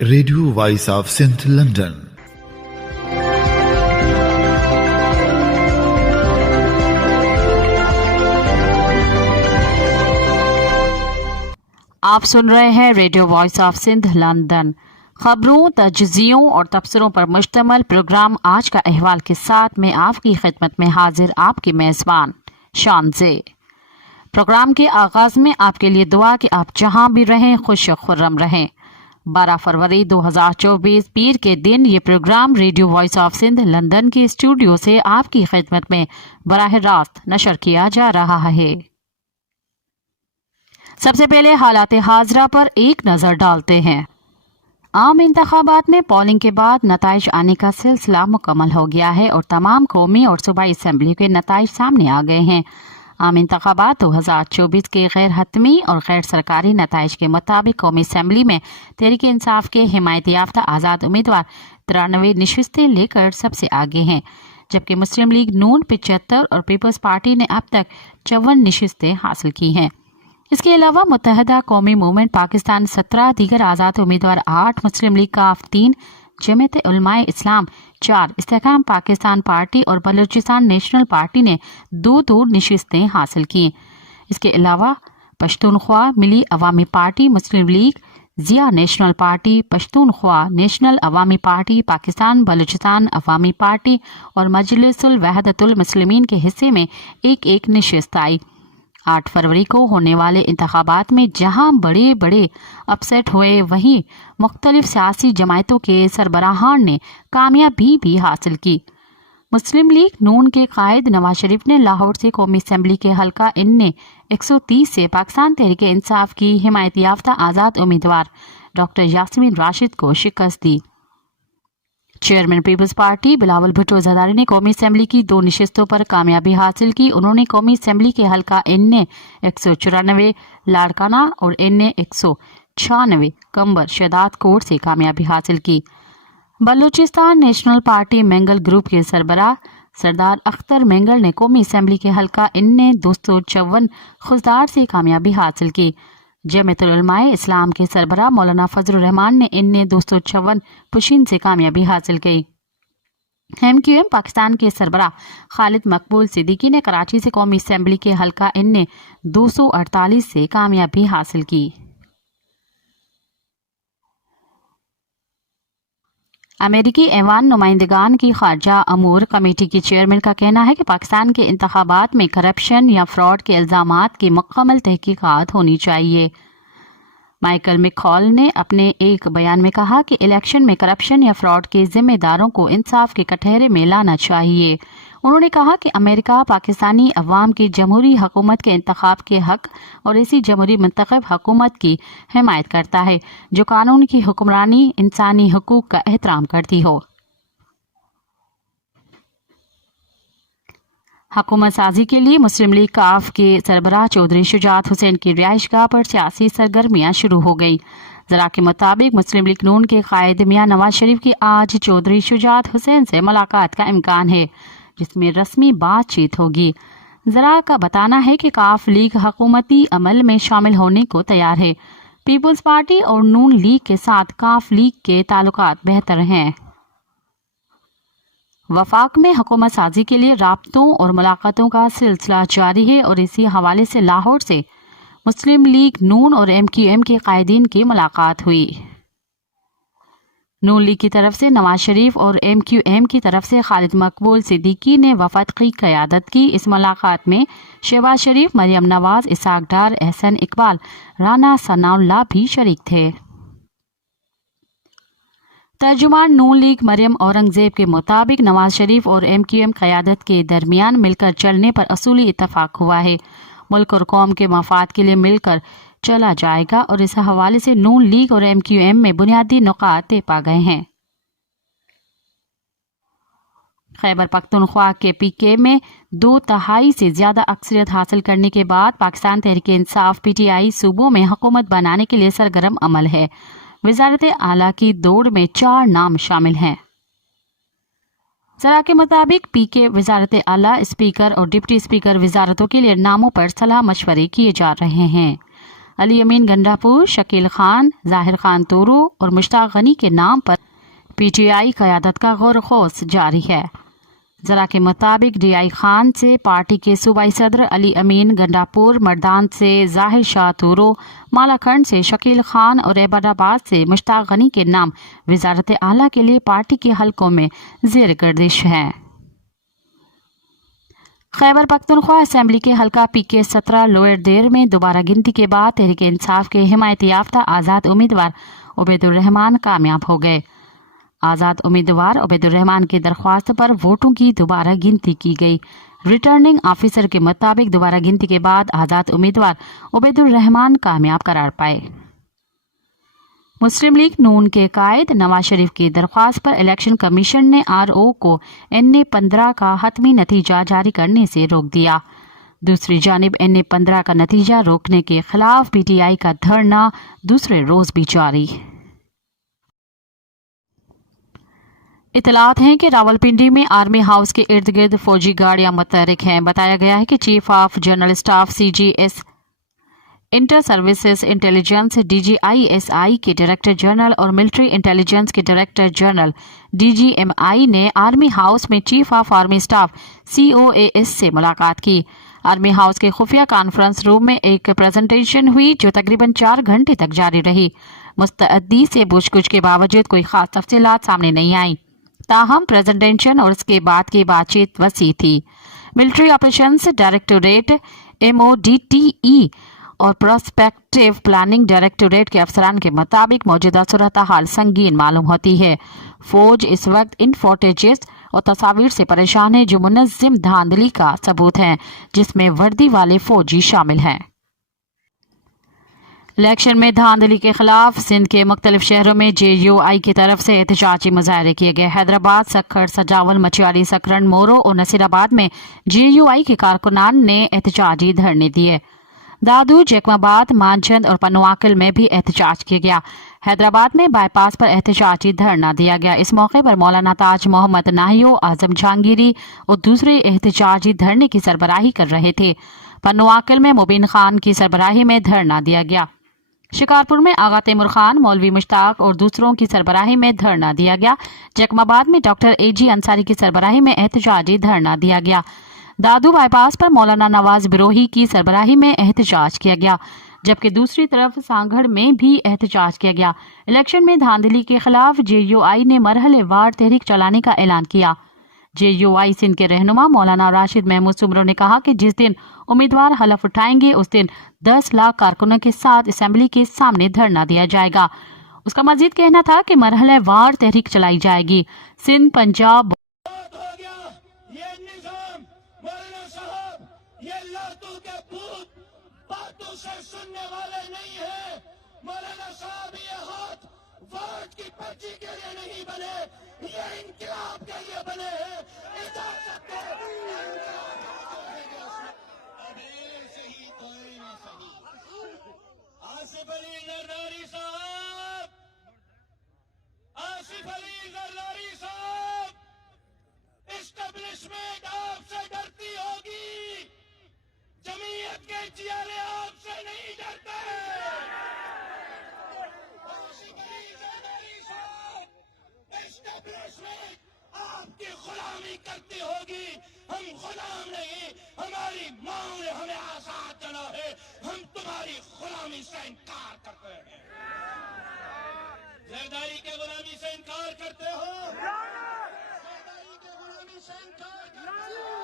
Radio voice of Sindh London. آپ سن رہے ہیں radio voice of Sindh London. خبروں، تجزیوں اور تبصروں پر مشتمل پروگرام آج کا احوال کے ساتھ میں آپ کی خدمت میں حاضر آپ کی میزبان شانزے۔ پروگرام کے آغاز میں آپ کے لیے دعا کہ آپ جہاں بھی رہیں خوش و خرم رہیں۔ 12 فروری 2024 پیر کے دن یہ programme Radio voice of Sindh London کے اسٹوڈیو سے آپ کی خدمت میں براہ راست نشر کیا جا رہا ہے۔ سب سے پہلے حالات حاضرہ پر ایک نظر ڈالتے ہیں۔ عام انتخابات میں پولنگ کے بعد نتائج آنے کا سلسلہ مکمل ہو گیا ہے اور تمام قومی اور صوبائی اسمبلی کے نتائج سامنے آ گئے ہیں۔ عام انتخابات 2024 کے غیر حتمی اور غیر سرکاری نتائج کے مطابق قومی اسمبلی میں تحریک انصاف کے حمایت یافتہ آزاد امیدوار 93 نشستیں لے کر سب سے آگے ہیں، جبکہ مسلم لیگ نون 75 اور پیپلز پارٹی نے اب تک 54 نشستیں حاصل کی ہیں۔ اس کے علاوہ متحدہ قومی موومنٹ پاکستان 17، دیگر آزاد امیدوار 8، مسلم لیگ کاف 3، جمعیت علماء اسلام 4، استحکام پاکستان پارٹی اور بلوچستان نیشنل پارٹی نے 2 نشستیں حاصل کی۔ اس کے علاوہ Pashtunkhwa Milli Awami party, Muslim league, Zia national party, Pashtunkhwa national Awami party, Pakistan Balochistan Awami party اور مجلس الوحدت المسلمین کے حصے میں ایک نشست آئی۔ 8 فروری کو ہونے والے انتخابات میں جہاں بڑے اپسیٹ ہوئے، وہیں مختلف سیاسی جماعتوں کے سربراہان نے کامیابی بھی حاصل کی۔ مسلم لیگ نون کے قائد نواز شریف نے لاہور سے قومی اسمبلی کے حلقہ ان 130 سے پاکستان تحریک انصاف کی حمایت یافتہ آزاد امیدوار ڈاکٹر یاسمین راشد کو شکست دی۔ Chairman peoples party Bilawal Bhutto Zardari نے قومی اسمبلی کی 2 نشستوں پر کامیابی حاصل کی۔ انہوں نے قومی اسمبلی کے حلقہ ان 194 لاڑکانہ اور ان 196 کمبر شہداد کوٹ سے کامیابی حاصل کی۔ Balochistan national party Mengal group کے سربراہ سردار اختر مینگل نے قومی اسمبلی کے حلقہ ان 254 خضدار سے کامیابی حاصل کی۔ جمعیت علماء اسلام کے سربراہ مولانا فضل الرحمان نے ان 256 پشین سے کامیابی حاصل کی۔ MQM پاکستان کے سربراہ خالد مقبول صدیقی نے کراچی سے قومی اسمبلی کے حلقہ ان 248 سے کامیابی حاصل کی۔ امریکی ایوان نمائندگان کی خارجہ امور کمیٹی کی چیئرمین کا کہنا ہے کہ پاکستان کے انتخابات میں کرپشن یا فراڈ کے الزامات کی مکمل تحقیقات ہونی چاہیے۔ مائیکل مکھال نے اپنے ایک بیان میں کہا کہ الیکشن میں کرپشن یا فراڈ کے ذمہ داروں کو انصاف کے کٹہرے میں لانا چاہیے۔ انہوں نے کہا کہ امریکہ پاکستانی عوام کی جمہوری حکومت کے انتخاب کے حق اور ایسی جمہوری منتخب حکومت کی حمایت کرتا ہے جو قانون کی حکمرانی، انسانی حقوق کا احترام کرتی ہو۔ حکومت سازی کے لیے مسلم لیگ کاف کے سربراہ چودھری شجاعت حسین کی رہائش گاہ پر سیاسی سرگرمیاں شروع ہو گئی۔ ذرا کے مطابق مسلم لیگ نون کے قائد میاں نواز شریف کی آج چودھری شجاعت حسین سے ملاقات کا امکان ہے، جس میں رسمی بات چیت ہوگی۔ ذرا کا بتانا ہے کہ کاف لیگ حکومتی عمل میں شامل ہونے کو تیار ہے۔ پیپلز پارٹی اور نون لیگ کے ساتھ کاف لیگ کے تعلقات بہتر ہیں۔ وفاق میں حکومت سازی کے لیے رابطوں اور ملاقاتوں کا سلسلہ جاری ہے اور اسی حوالے سے لاہور سے مسلم لیگ نون اور MQM کے قائدین کی ملاقات ہوئی۔ نون لیگ کی طرف سے نواز شریف اور MQM کی طرف سے خالد مقبول صدیقی نے وفد کی قیادت کی۔ اس ملاقات میں شہباز شریف، مریم نواز، اسحاق ڈار، احسن اقبال، رانا ثناء اللہ بھی شریک تھے۔ ترجمان نون لیگ مریم اورنگزیب کے مطابق نواز شریف اور MQM قیادت کے درمیان مل کر چلنے پر اصولی اتفاق ہوا ہے۔ ملک اور قوم کے مفاد کے لیے مل کر چلا جائے گا اور اس حوالے سے نون لیگ اور MQM میں بنیادی نکات طے پا گئے ہیں۔ خیبر پختونخوا کے PK میں 2/3 سے زیادہ اکثریت حاصل کرنے کے بعد پاکستان تحریک انصاف PTI صوبوں میں حکومت بنانے کے لیے سرگرم عمل ہے۔ وزارت اعلیٰ کی دوڑ میں 4 نام شامل ہیں۔ ذرا کے مطابق PK وزارت اعلیٰ، اسپیکر اور ڈپٹی اسپیکر وزارتوں کے لیے ناموں پر صلاح مشورے کیے جا رہے ہیں۔ अली अमीन गंडापुर, शकील खान, जाहिर खान तूरू और मुश्ताक गनी के नाम पर पीटीआई क़यादत का गौर खोज जारी है। जरा के मुताबिक डीआई खान से पार्टी के सूबाई सदर अली अमीन गंडापुर, मर्दान से जाहिर शाह तूरो, मालाखंड से शकील खान और ऐबदाबाद से मुश्ताक गनी के नाम वजारत आला के लिए पार्टी के हलकों में ज़ेर गर्दिश हैं। खैबर पख्तूनख्वा असेंबली के हलका पीके 17 लोअर देर में दोबारा गिनती के बाद तहरीक इंसाफ के हिमायत याफ्ता आज़ाद उम्मीदवार उबैदुर्रहमान कामयाब हो गए। आज़ाद उम्मीदवार उबैदुर्रहमान की दरख्वास्त पर वोटों की दोबारा गिनती की गई। रिटर्निंग ऑफिसर के मुताबिक दोबारा गिनती के बाद आज़ाद उम्मीदवार उबैदुर्रहमान कामयाब करार पाए। मुस्लिम लीग नून के कायद नवाज शरीफ की दरख्वास्त पर इलेक्शन कमीशन ने आरओ को NA-15 का हतमी नतीजा जारी करने से रोक दिया। दूसरी जानिब NA-15 का नतीजा रोकने के खिलाफ पीटीआई का धरना दूसरे रोज भी जारी। इतलात हैं कि रावलपिंडी में आर्मी हाउस के इर्द गिर्द फौजी गाड़ियां मुतहरिक हैं। बताया गया है कि chief of general staff CGS inter services intelligence DGISI के डायरेक्टर जनरल और मिलिट्री इंटेलिजेंस के डायरेक्टर जनरल DGMI ने आर्मी हाउस में chief of army staff COAS से मुलाकात की। आर्मी हाउस के खुफिया कॉन्फ्रेंस रूम में एक प्रेजेंटेशन हुई जो तकरीबन 4 घंटे तक जारी रही। मुस्तअदी से पूछगछ के बावजूद कोई खास तफसीलात सामने नहीं आई। ताहम प्रेजेंटेशन और उसके बाद की बातचीत वसी थी। मिलिट्री ऑपरेशंस डायरेक्टोरेट MODTE और प्रोस्पेक्टिव प्लानिंग डायरेक्टोरेट के अफसरान के मुताबिक मौजूदा सूरत हाल संगीन मालूम होती है। फौज इस वक्त इन फुटेजेस और तस्वीर से परेशान है जो मुनज़्ज़म धांधली का सबूत हैं, जिसमें वर्दी वाले फौजी शामिल हैं। इलेक्शन में धांधली के खिलाफ सिंध के मुख्तलिफ शहरों में JUI की तरफ से एहतजाजी मुजाहरे किए गए। हैदराबाद, सक्खर, सजावल, मचियाली, सकरन, मोरो और नसीराबाद में JUI के कारकुनान ने एहतजाजी धरने दिए। दादू, जैकमाबाद, मानचंद और पनुआकल में भी एहतजाज किया गया। हैदराबाद में बाईपास पर एहतजाजी धरना दिया गया। इस मौके पर मौलाना ताज मोहम्मद नाहियो, आजम जहांगीरी और दूसरे एहतजाजी धरने की सरबराही कर रहे थे। पनुआकल में मुबीन खान की सरबराही में धरना दिया गया। शिकारपुर में आगा तैमूर खान, मौलवी मुश्ताक और दूसरों की सरबराही में धरना दिया गया। जैकमाबाद में डॉक्टर AG अंसारी की सरबराही में एहतजाजी धरना दिया गया। दादू बाईपास पर मौलाना नवाज बिरोही की सरबराही में एहतजाज किया गया, जबकि दूसरी तरफ सांगढ़ में भी एहतजाज किया गया। इलेक्शन में धांधली के खिलाफ JUI ने मरहलेवार तहरीक चलाने का ऐलान किया। JUI सिंध के रहनुमा मौलाना राशिद महमूद सुमरो ने कहा कि जिस दिन उम्मीदवार हलफ उठाएंगे उस दिन 10 लाख कारकुनों के साथ असेंबली के सामने धरना दिया जाएगा। उसका मजीद कहना था कि मरहलेवार तहरीक चलाई जाएगी। सिंध, पंजाब सुनने वाले नहीं है। मौलाना साहब ये हाथ वोट की पर्ची के लिए नहीं बने, ये इनकलाब के लिए बने हैं। इजाजत दे। अबे सही तो सही। आसिफ अली जरदारी साहब, आसिफ अली जरदारी साहब, एस्टेब्लिशमेंट आपसे डरती होगी, जमीयत के चियारे आपसे नहीं डरते। एस्टेब्लिशमेंट आपकी गुलामी करती होगी, हम गुलाम नहीं, हमारी माँ ने हमें आजाद चला है, हम तुम्हारी गुलामी से इनकार करते हैं। जरदारी के गुलामी से इनकार करते हो, जरदारी के गुलामी से इनकार करते हो।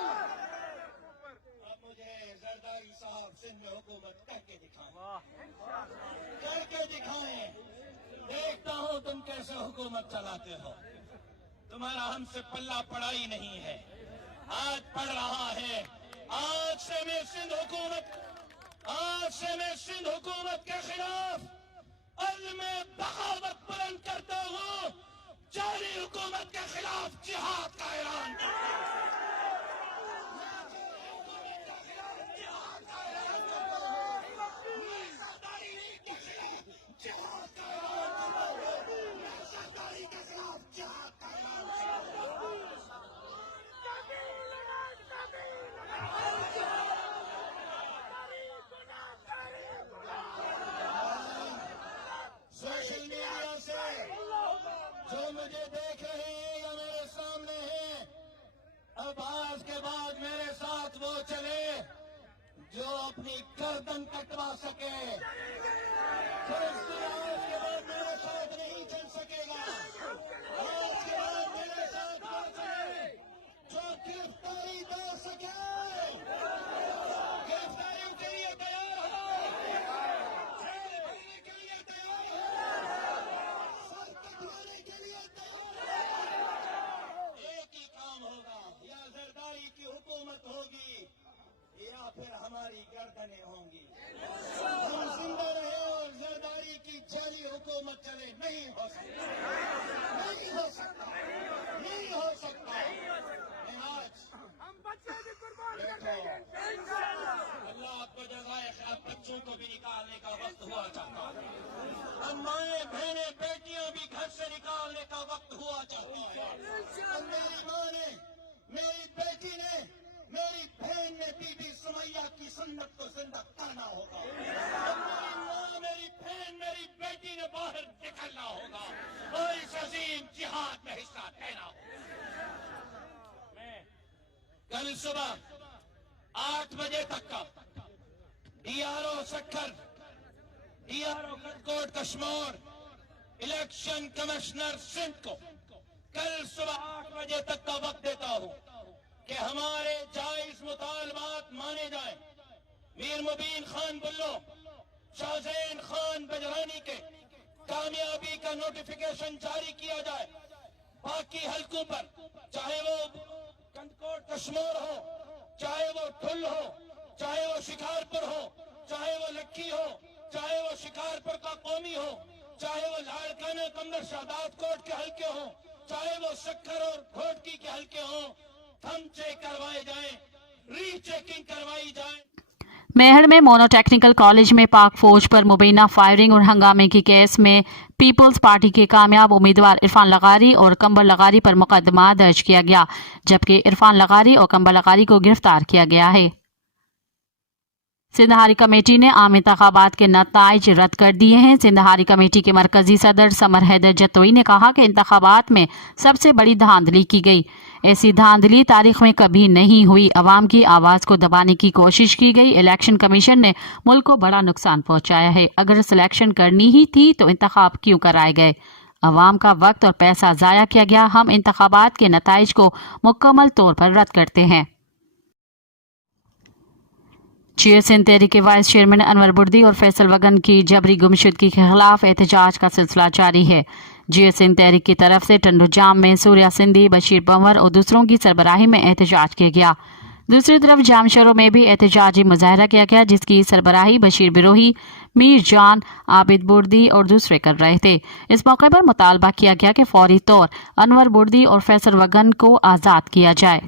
मुझे जरदारी साहब सिंध में हुकूमत करके दिखाएं, देखता हूं तुम कैसे हुकूमत चलाते हो। तुम्हारा हमसे पल्ला पड़ा ही नहीं है, आज पड़ रहा है। आज से मैं सिंध हुकूमत के खिलाफ अज़्म बगावत बुलंद करता हूं, जारी हुकूमत के खिलाफ जिहाद का ऐलान करता हूं। अपनी गर्दन कटवा सके। फिलिस्तीन आज के बाद मेरे साथ नहीं चल सकेगा। आज के बाद मेरे साथ ना चले। जो गिरफ्तारी दे सके, गिरफ्तारियों के लिए तैयार हो, जेल भरने के लिए तैयार हो, सर कटवाने के लिए तैयार हो। एक ही काम होगा, या जरदारी की हुकूमत होगी या फिर हमारी गर्दनें होंगी। हम जिंदा रहे और जरदारी की जाली हुकूमत चले, नहीं हो सकता, नहीं हो सकता, नहीं हो सकता। मैं आज अल्लाह आपको जज़ाए खैर, बच्चों को भी निकालने का वक्त हुआ चाहता है। अब माएँ बहनें बेटियां भी घर से निकालने का वक्त हुआ चाहता है। अब मेरी माँ ने, मेरी बेटी ने, मेरी बहन ने बीबी सुमैया की सुन्नत को जिंदा करना होगा। अब मेरी माँ, मेरी बहन, मेरी बेटी ने बाहर निकलना होगा और इस अजीम जिहाद में हिस्सा लेना होगा। कल सुबह 8 बजे तक का DRO सक्खर, DRO कटकोट कश्मीर, इलेक्शन कमिश्नर सिंध को कल सुबह 8 बजे तक का वक्त देता हूं कि हमारे जायज मुतालबात माने जाएं। मीर मुबीन खान बुल्लो, शाहजैन खान बजरानी के कामयाबी का नोटिफिकेशन जारी किया जाए। बाकी हलकों पर, चाहे वो कटकोट कश्मीर हो, चाहे वो ठुल हो, चाहे वो शिकारपुर हो, चाहे वो लक्की हो, चाहे वो शिकारपुर का कौमी हो, चाहे वो लाड़काना कमर शादात कोट के हल्के हो, चाहे वो सक्खर और घोटकी के हल्के हो, थम चेक करवाए जाएं, रीचेकिंग करवाई जाए। मेहर में मोनोटेक्निकल कॉलेज में पाक फौज पर मुबैना फायरिंग और हंगामे के केस में पीपल्स पार्टी के कामयाब उम्मीदवार इरफान लगारी और कंबर लगारी पर मुकदमा दर्ज किया गया, जबकि इरफान लगारी और कंबर लगारी को गिरफ्तार किया गया है। सिंध हारी कमेटी ने आम इंतखाबात के नताइज रद्द कर दिए हैं। सिंध हारी कमेटी के मरकजी सदर समर हैदर जतोई ने कहा कि इंतखाबात में सबसे बड़ी धांधली की गई। ऐसी धांधली तारीख में कभी नहीं हुई। अवाम की आवाज को दबाने की कोशिश की गई। इलेक्शन कमीशन ने मुल्क को बड़ा नुकसान पहुंचाया है। अगर सिलेक्शन करनी ही थी तो इंतखाब क्यों कराए गए? अवाम का वक्त और पैसा जाया किया गया। हम इंतखाबात के नताइज को मुकम्मल तौर पर रद्द करते हैं। सिंध तहरीक के वाइस चेयरमैन अनवर बुर्दी और फैसल वगन की जबरी गुमशुदगी के खिलाफ एहतजाज का सिलसिला जारी है। सिंध तहरीक की तरफ से टंडू जाम में सूर्या सिंधी, बशीर पंवर और दूसरों की सरबराही में एहतजाज किया गया। दूसरी तरफ जामशरो में भी एहतजाजी मुजाहरा किया गया, जिसकी सरबराही बशीर बिरोही, मीर जान, आबिद बुर्दी और दूसरे कर रहे थे। इस मौके पर मुतालबा किया गया कि फौरी तौर अनवर बुर्दी और फैसल वगन को आज़ाद किया जाए।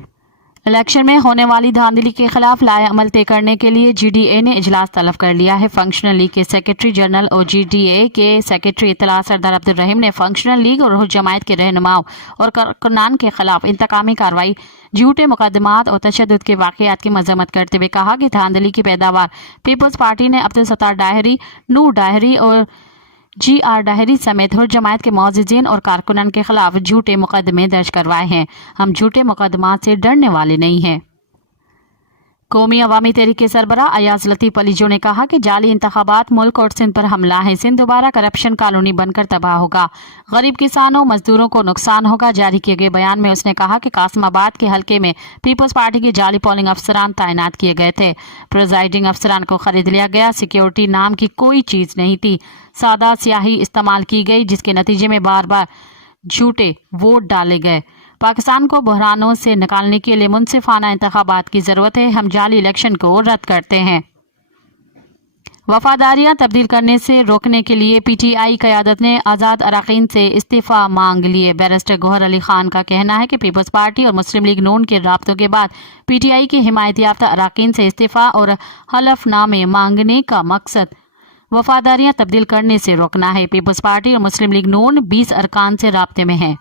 इलेक्शन में होने वाली धांधली के खिलाफ लाए अमल तय करने के लिए GDA ने इजलास तलब कर लिया है। फंक्शनल लीग के सेक्रेटरी जनरल और GDA के सेक्रेटरी इत्तला सरदार अब्दुल रहीम ने फंक्शनल लीग और जमायत के रहनुमाओं और कारकुनान के खिलाफ इंतकामी कार्रवाई, झूठे मुकदमात और तशद्दुद के वाकयात की मजम्मत करते हुए कहा कि धांधली की पैदावार पीपल्स पार्टी ने अब्दुल सत्तार डायरी, नूर डायरी और GR डायरी समेत हर जमायत के मौजूदीन और कारकुनान के खिलाफ झूठे मुकदमे दर्ज करवाए हैं। हम झूठे मुकदमात से डरने वाले नहीं हैं। कौमी अवामी तहरीक के सरबराह अयाज लतीफ अली जो ने कहा कि जाली इंतखाबात मुल्क और सिंध पर हमला है। सिंध दोबारा करप्शन कॉलोनी बनकर तबाह होगा। गरीब किसानों, मजदूरों को नुकसान होगा। जारी किए गए बयान में उसने कहा कि कासिमाबाद के हल्के में पीपल्स पार्टी के जाली पोलिंग अफसरान तैनात किए गए थे। प्रिजाइडिंग अफसरान को खरीद लिया गया। सिक्योरिटी नाम की कोई चीज नहीं थी। सादा स्याही इस्तेमाल की गई, जिसके नतीजे में बार बार झूठे वोट डाले गए। पाकिस्तान को बहरानों से निकालने के लिए मुनसिफाना इंतखाबात की जरूरत है। हम जाली इलेक्शन को रद्द करते हैं। वफादारियां तब्दील करने से रोकने के लिए PTI क़यादत ने आज़ाद अरकान से इस्तीफ़ा मांग लिए। बैरिस्टर गौहर अली खान का कहना है कि पीपल्स पार्टी और मुस्लिम लीग नून के राब्तों के बाद PTI की हिमायत याफ्ता अरकान से इस्तीफ़ा और हलफनामे मांगने का मकसद वफादारियां तब्दील करने से रोकना है। पीपल्स पार्टी और मुस्लिम लीग नून 20 अरकान से राब्ते में है।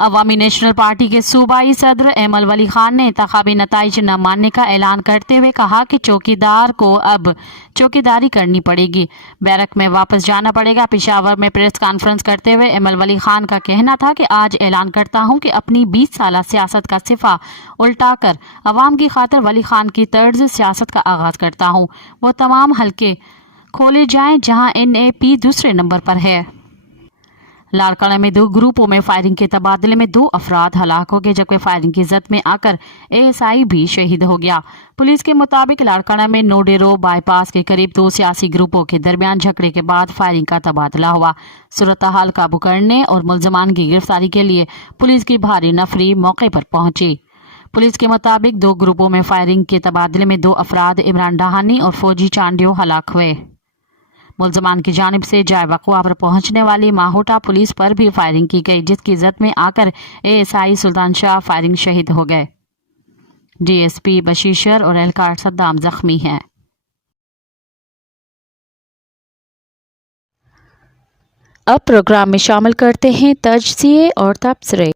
अवामी नेशनल पार्टी के सूबाई सदर एमल वली खान ने इंतखाबी नताइज न मानने का ऐलान करते हुए कहा कि चौकीदार को अब चौकीदारी करनी पड़ेगी, बैरक में वापस जाना पड़ेगा। पेशावर में प्रेस कॉन्फ्रेंस करते हुए एमल वली खान का कहना था कि आज ऐलान करता हूं कि अपनी 20 साल सियासत का सिफा उल्टाकर अवाम की खातिर वली खान की तर्ज सियासत का आगाज करता हूं। वो तमाम हल्के खोले जाएं जहां NAP दूसरे नंबर पर है। लाड़काना में 2 ग्रुपों में फायरिंग के तबादले में 2 अफराद हलाक हो गए, जबकि फायरिंग की जद में आकर ASI भी शहीद हो गया। पुलिस के मुताबिक लाड़काना में नोडेरो बाईपास के करीब 2 सियासी ग्रुपों के दरमियान झगड़े के बाद फायरिंग का तबादला हुआ। सूरत हाल काबू करने और मुलजमान की गिरफ्तारी के लिए पुलिस की भारी नफरी मौके पर पहुंची। पुलिस के मुताबिक 2 ग्रुपों में फायरिंग के तबादले में 2 अफराद इमरान डाहानी और फौजी चांडियो हलाक हुए। मुलजमान की जानिब से जाय वक़वा पर पहुंचने वाली माहोटा पुलिस पर भी फायरिंग की गई, जिसकी जद में आकर ASI सुल्तान शाह फायरिंग शहीद हो गए। DSP बशीशर और एहलकार सद्दाम जख्मी हैं। अब प्रोग्राम में शामिल करते हैं तजज़िये और तबसरे।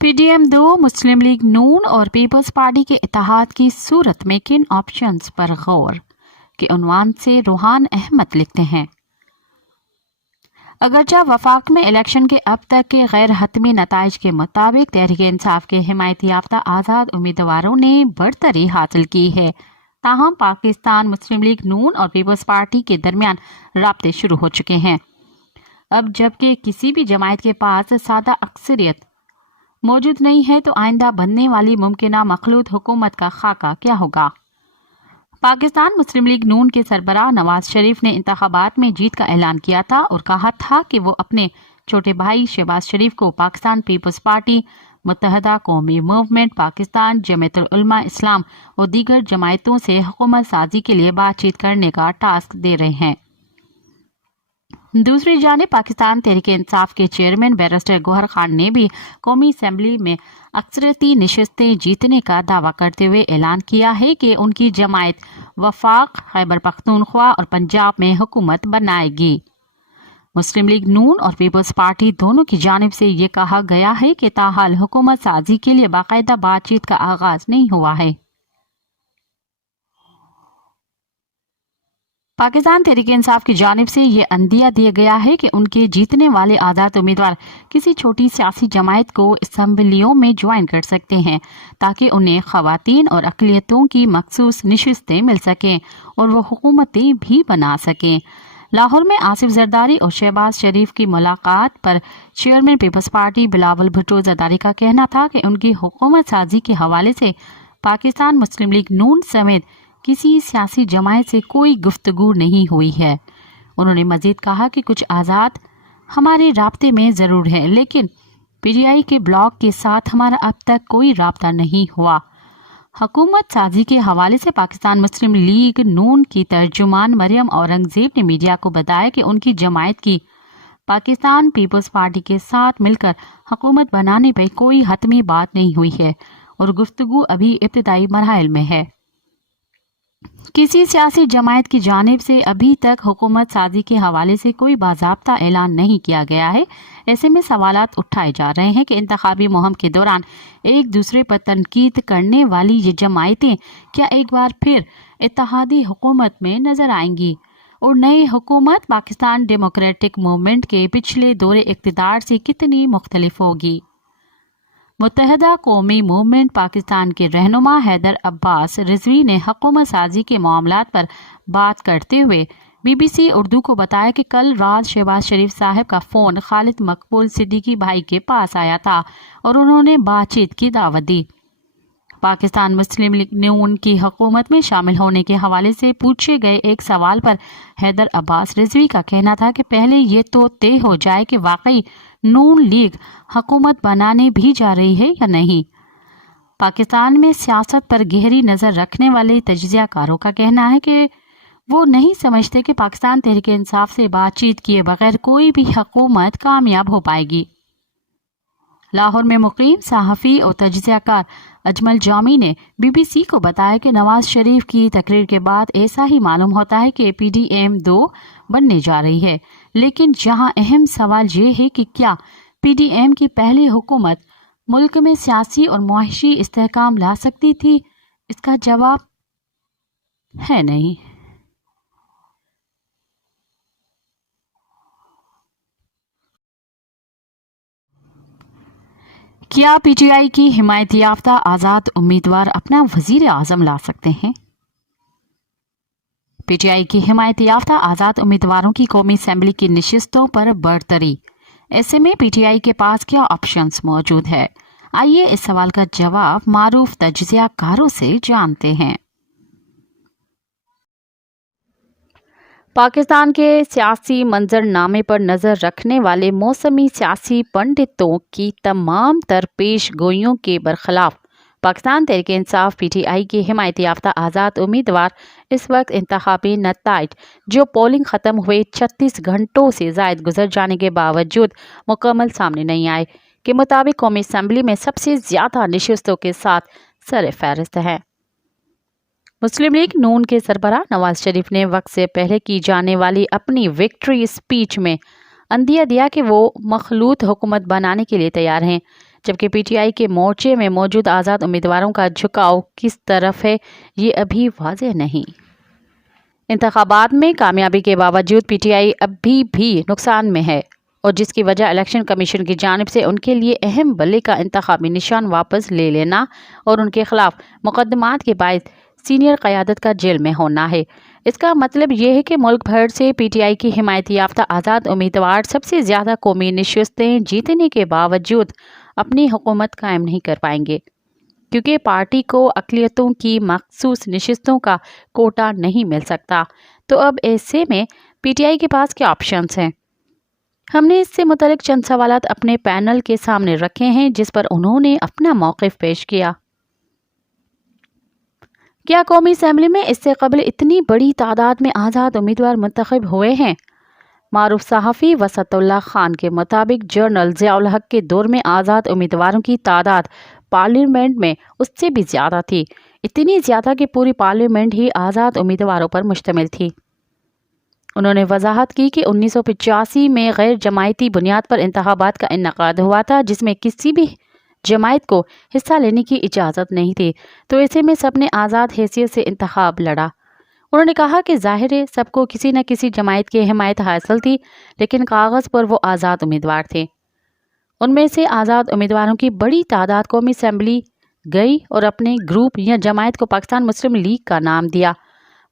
PDM 2 मुस्लिम लीग नून और पीपल्स पार्टी के इत्तेहाद की सूरत में किन ऑप्शंस पर गौर के उन्वान से रूहान अहमद लिखते हैं। अगरचा वफाक में इलेक्शन के अब तक के गैर हतमी नताइज के मुताबिक तहरीक इंसाफ के हिमायत याफ्ता आज़ाद उम्मीदवारों ने बढ़तरी हासिल की है, ताहम पाकिस्तान मुस्लिम लीग नून और पीपल्स पार्टी के दरमियान राब्ते शुरू हो चुके हैं। अब जबकि किसी भी जमायत के पास सादा अक्सरियत मौजूद नहीं है, तो आइंदा बनने वाली मुमकिना मखलूत हुकूमत का खाका क्या होगा। पाकिस्तान मुस्लिम लीग नून के सरबराह नवाज शरीफ ने इंतखाबात में जीत का ऐलान किया था और कहा था कि वो अपने छोटे भाई शहबाज शरीफ को पाकिस्तान पीपल्स पार्टी, मुत्तहदा कौमी मूवमेंट पाकिस्तान, जमीयतुल उलमा इस्लाम और दीगर जमायतों से हुकूमत साजी के लिए बातचीत करने का टास्क दे रहे हैं। दूसरी जानिब पाकिस्तान तहरीक इंसाफ के चेयरमैन बैरिस्टर गौहर खान ने भी कौमी असम्बली में अक्सरती नशिस्तें जीतने का दावा करते हुए ऐलान किया है कि उनकी जमायत वफाक, खैबर पख्तूनख्वा और पंजाब में हुकूमत बनाएगी। मुस्लिम लीग नून और पीपल्स पार्टी दोनों की जानिब से ये कहा गया है कि ताहाल हुकूमत साजी के लिए बाकायदा बातचीत का आगाज नहीं हुआ है। पाकिस्तान तहरीक इंसाफ की जानिब से ये अंदिया दिया गया है कि उनके जीतने वाले आज़ाद उम्मीदवार किसी छोटी सियासी जमायत को असम्बलियों में ज्वाइन कर सकते हैं, ताकि उन्हें ख़वातीन और अक़लियतों की मखसूस नशिस्तें मिल सकें और वो हुकूमतें भी बना सकें। लाहौर में आसिफ जरदारी और शहबाज शरीफ की मुलाकात पर chairman Peoples Party Bilawal Bhutto Zardari का कहना था कि उनकी हुकूमत साजी के हवाले से पाकिस्तान मुस्लिम लीग नून समेत किसी सियासी जमायत से कोई गुफ्तगू नहीं हुई है। उन्होंने मजीद कहा कि कुछ आज़ाद हमारे राब्ते में ज़रूर है, लेकिन PTI के ब्लॉक के साथ हमारा अब तक कोई राब्ता नहीं हुआ। हुकूमत साजी के हवाले से पाकिस्तान मुस्लिम लीग नून की तर्जुमान मरियम औरंगजेब ने मीडिया को बताया कि उनकी जमायत की पाकिस्तान पीपल्स पार्टी के साथ मिलकर हुकूमत बनाने पर कोई हतमी बात नहीं हुई है और गुफ्तगू अभी इब्तिदाई मरहल में है। किसी सियासी जमायत की जानिब से अभी तक हुकूमत साजी के हवाले से कोई बाज़ाब्ता ऐलान नहीं किया गया है। ऐसे में सवालात उठाए जा रहे हैं कि इंतखाबी मुहिम के दौरान एक दूसरे पर तनकीद करने वाली ये जमायतें क्या एक बार फिर इत्तेहादी हुकूमत में नजर आएंगी और नई हुकूमत पाकिस्तान डेमोक्रेटिक मूवमेंट के पिछले दौरे इक़्तिदार से कितनी मुख्तलिफ होगी। मुत्तहदा कौमी मूवमेंट पाकिस्तान के रहनुमा हैदर अब्बास रिजवी ने हुकूमत साजी के मामलात पर बात करते हुए BBC उर्दू को बताया कि कल रात शहबाज शरीफ साहब का फ़ोन खालिद मकबूल सिद्दीकी भाई के पास आया था और उन्होंने बातचीत की दावत दी। पाकिस्तान मुस्लिम लीग नून की हुकूमत में शामिल होने के हवाले से पूछे गए एक सवाल पर हैदर अब्बास रिजवी का कहना था कि पहले ये तो तय हो जाए कि वाकई नून लीग हुकूमत बनाने भी जा रही है या नहीं। पाकिस्तान में सियासत पर गहरी नज़र रखने वाले तज्ज़ियाकारों का कहना है कि वो नहीं समझते कि पाकिस्तान तहरीक इंसाफ से बातचीत किए बगैर कोई भी हुकूमत कामयाब हो पाएगी। लाहौर में मुकीम सहाफ़ी और तज्ज़ियाकार अजमल जामी ने BBC को बताया कि नवाज शरीफ की तकरीर के बाद ऐसा ही मालूम होता है कि PDM 2 बनने जा रही है। लेकिन जहां अहम सवाल ये है कि क्या PDM की पहली हुकूमत मुल्क में सियासी और मुआशी इस्तेहकाम ला सकती थी, इसका जवाब है नहीं। क्या PTI की हिमायत याफ्ता आज़ाद उम्मीदवार अपना वजीर आज़म ला सकते हैं? PTI की हिमायत याफ्ता आज़ाद उम्मीदवारों की कौमी असेंबली की नशिस्तों पर बढ़तरी। ऐसे में PTI के पास क्या ऑप्शंस मौजूद है? आइए इस सवाल का जवाब मारूफ तज्ज़ियाकारों से जानते हैं। पाकिस्तान के सियासी मंजरनामे पर नज़र रखने वाले मौसमी सियासी पंडितों की तमाम तर पेश गोइयों के बरखिलाफ पाकिस्तान तहरीक-ए-इंसाफ PTI की हिमायत याफ्ता आज़ाद उम्मीदवार इस वक्त इंतखाबी नताइज जो पोलिंग ख़त्म हुए 36 घंटों से ज़ायद गुजर जाने के बावजूद मुकम्मल सामने नहीं आए के मुताबिक कौमी असम्बली में सबसे ज़्यादा नशिस्तों के साथ सर फहरिस्त है। मुस्लिम लीग नून के सरबराह नवाज शरीफ ने वक्त से पहले की जाने वाली अपनी विक्ट्री स्पीच में अंदिया दिया कि वो मखलूत हुकूमत बनाने के लिए तैयार हैं, जबकि PTI के मोर्चे में मौजूद आज़ाद उम्मीदवारों का झुकाव किस तरफ है ये अभी वाज़ेह नहीं। इंतखाबात में कामयाबी के बावजूद PTI अभी भी नुकसान में है और जिसकी वजह इलेक्शन कमीशन की जानिब से उनके लिए अहम बल्ले का इंतखाबी निशान वापस ले लेना और उनके खिलाफ मुकदमात के बायस सीनियर क़यादत का जेल में होना है। इसका मतलब ये है कि मुल्क भर से PTI की हिमायत याफ्ता आज़ाद उम्मीदवार सबसे ज़्यादा कौमी नशिस्तें जीतने के बावजूद अपनी हुकूमत कायम नहीं कर पाएंगे, क्योंकि पार्टी को अक़लियतों की मखसूस नशिस्तों का कोटा नहीं मिल सकता। तो अब ऐसे में PTI के पास क्या ऑप्शंस हैं? हमने इससे मुतल्लिक चंद सवालात अपने पैनल के सामने रखे हैं जिस पर उन्होंने अपना मौक़िफ़ पेश किया। क्या कौमी असेंबली में इससे कबल इतनी बड़ी तादाद में आज़ाद उम्मीदवार मुंतखब हुए हैं? मारूफ सहाफ़ी वसतुल्लाह खान के मुताबिक जर्नल ज़ियाउल हक के दौर में आज़ाद उम्मीदवारों की तादाद पार्लियामेंट में उससे भी ज़्यादा थी, इतनी ज़्यादा कि पूरी पार्लियामेंट ही आज़ाद उम्मीदवारों पर मुश्तमिल थी। उन्होंने वजाहत की कि 1985 में गैर जमायती बुनियाद पर इंतखाबात का इन्नेकाद हुआ था जिसमें किसी भी जमायत को हिस्सा लेने की इजाज़त नहीं थी, तो ऐसे में सबने आज़ाद हैसियत से इंतखाब लड़ा। उन्होंने कहा कि ज़ाहिर है सबको किसी न किसी जमायत की हिमायत हासिल थी, लेकिन कागज़ पर वो आज़ाद उम्मीदवार थे। उनमें से आज़ाद उम्मीदवारों की बड़ी तादाद कौमी असेंबली गई और अपने ग्रुप या जमायत को पाकिस्तान मुस्लिम लीग का नाम दिया।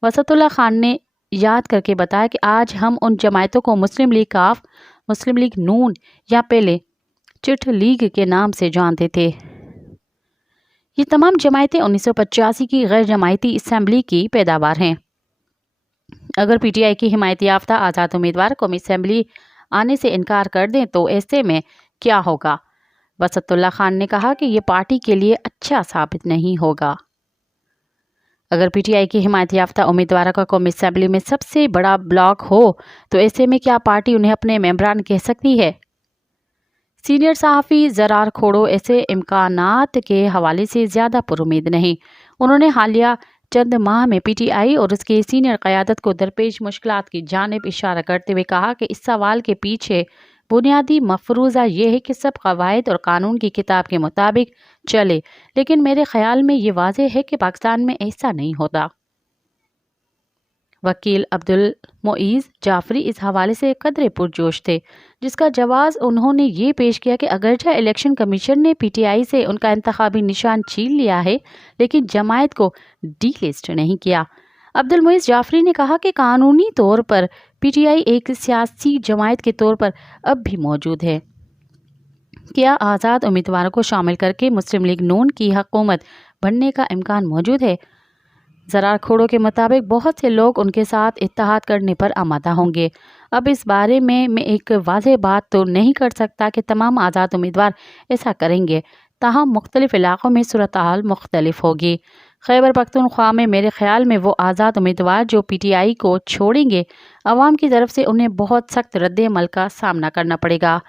वसतुल्लाह खान ने याद करके बताया कि आज हम उन जमायतों को मुस्लिम लीग काफ, मुस्लिम लीग नून या पहले चिट लीग के नाम से जानते थे। ये तमाम जमायतें 1985 की गैर जमायती असेंबली की पैदावार हैं। अगर PTI की हिमायत याफ्ता आज़ाद उम्मीदवार कौमी असेंबली आने से इनकार कर दें तो ऐसे में क्या होगा? वसतुल्लाह खान ने कहा कि ये पार्टी के लिए अच्छा साबित नहीं होगा। अगर PTI की हिमायत याफ्ता उम्मीदवार का कौमी असेंबली में सबसे बड़ा ब्लॉक हो तो ऐसे में क्या पार्टी उन्हें अपने मेंबरान कह सकती है? सीनियर सहाफ़ी ज़रार खोड़ो ऐसे इम्कानात के हवाले से ज़्यादा पुरुमीद नहीं। उन्होंने हालिया चंद माह में PTI और उसकी सीनियर क़यादत को दरपेश मुश्किलात की जानिब इशारा करते हुए कहा कि इस सवाल के पीछे बुनियादी मफरूज़ा ये है कि सब क़वायद और कानून की किताब के मुताबिक चले, लेकिन मेरे ख़याल में ये वाज़ेह है कि पाकिस्तान में ऐसा नहीं होता। वकील अब्दुल मोईज़ जाफरी इस हवाले से कदरे पुरजोश थे, जिसका जवाब उन्होंने ये पेश किया कि अगरचे इलेक्शन कमीशन ने PTI से उनका इंतखाबी निशान छीन लिया है, लेकिन जमायत को डी लिस्ट नहीं किया। अब्दुल मोईज़ जाफरी ने कहा कि कानूनी तौर पर PTI एक सियासी जमायत के तौर पर अब भी मौजूद है। क्या आज़ाद उम्मीदवारों को शामिल करके मुस्लिम लीग नून की हुकूमत बनने का इम्कान मौजूद है? ज़रार खोड़ो के मुताबिक बहुत से लोग उनके साथ इत्तेहाद करने पर आमादा होंगे। अब इस बारे में मैं एक वाज़ेह बात तो नहीं कर सकता कि तमाम आज़ाद उम्मीदवार ऐसा करेंगे, ताहम मुख्तलिफ इलाक़ों में सूरत हाल मुख्तलिफ होगी। खैबर पख्तूनख्वा में मेरे ख्याल में वो आज़ाद उम्मीदवार जो PTI को छोड़ेंगे, अवाम की तरफ से उन्हें बहुत सख्त रद्द-ए-अमल का सामना करना पड़ेगा।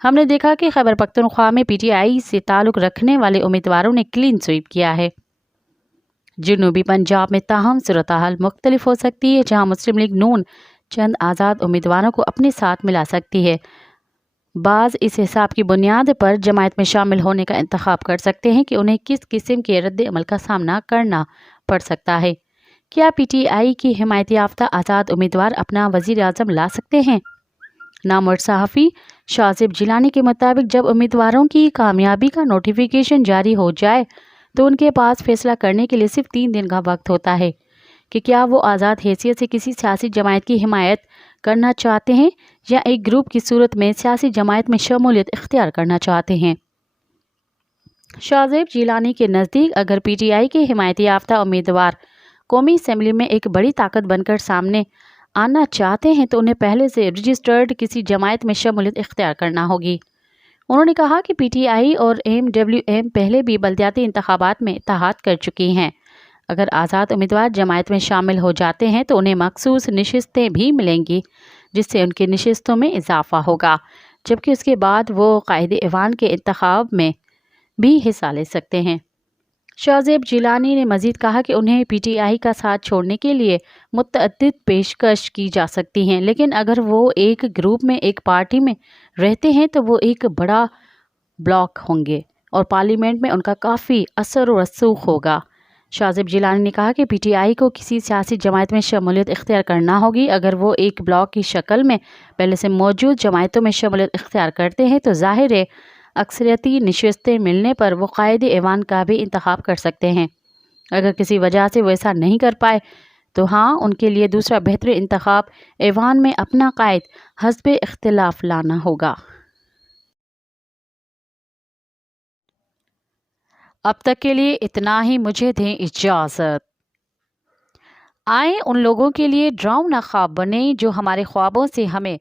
हमने देखा कि खैबर पख्तूनख्वा में PTI से ताल्लुक़ रखने वाले उम्मीदवारों ने क्लीन स्वीप किया है। जनूबी पंजाब में ताहम सूरत हाल मुख्तलिफ हो सकती है, जहाँ मुस्लिम लीग नून चंद आज़ाद उम्मीदवारों को अपने साथ मिला सकती है। बाज़ इस हिसाब की बुनियाद पर जमायत में शामिल होने का इंतखाब कर सकते हैं कि उन्हें किस किस्म के रद्द अमल का सामना करना पड़ सकता है। क्या PTI की हिमायत याफ्ता आज़ाद उम्मीदवार अपना वज़ीर आज़म ला सकते हैं? नामवर सहाफ़ी शाज़िब जिलानी के मुताबिक जब उम्मीदवारों की कामयाबी का नोटिफिकेशन जारी हो जाए तो उनके पास फैसला करने के लिए सिर्फ 3 दिन का वक्त होता है कि क्या वो आज़ाद हैसियत से किसी सियासी जमायत की हिमायत करना चाहते हैं या एक ग्रुप की सूरत में सियासी जमायत में शमूलियत इख्तियार करना चाहते हैं। शाज़िब जिलानी के नज़दीक अगर PTI के हिमायत याफ्ता उम्मीदवार कौमी असम्बली में एक बड़ी ताकत बनकर सामने आना चाहते हैं तो उन्हें पहले से रजिस्टर्ड किसी जमायत में शमूलियत इख्तियार करना होगी। उन्होंने कहा कि PTI और MWM पहले भी बल्दियाती इंतखाबात में इत्तेहाद कर चुकी हैं। अगर आज़ाद उम्मीदवार जमायत में शामिल हो जाते हैं तो उन्हें मखसूस नशिस्तें भी मिलेंगी जिससे उनकी नशिस्तों में इजाफा होगा, जबकि उसके बाद वो कायदे ऐवान के इंतखाब में भी हिस्सा ले सकते हैं। शाज़िब जिलानी ने मज़ीद कहा कि उन्हें PTI का साथ छोड़ने के लिए मुतअद्दिद पेशकश की जा सकती हैं, लेकिन अगर वो एक ग्रुप में एक पार्टी में रहते हैं तो वो एक बड़ा ब्लॉक होंगे और पार्लियामेंट में उनका काफ़ी असर व रसूख होगा। शाज़िब जिलानी ने कहा कि PTI को किसी सियासी जमायत में शमूलियत इख्तियार करना होगी। अगर वो एक ब्लॉक की शक्ल में पहले से मौजूद जमायतों में शमूलियत इख्तियार करते हैं तो ज़ाहिर है अक्सरियती नशिस्तें मिलने पर वो कायदे ऐवान का भी इंतखाब कर सकते हैं। अगर किसी वजह से वो ऐसा नहीं कर पाए तो हाँ, उनके लिए दूसरा बेहतर इंतखाब ऐवान में अपना कायद हस्बे इख्तिलाफ लाना होगा। अब तक के लिए इतना ही, मुझे दें इजाज़त। आए उन लोगों के लिए डरावना ख्वाब बने जो हमारे ख्वाबों से हमें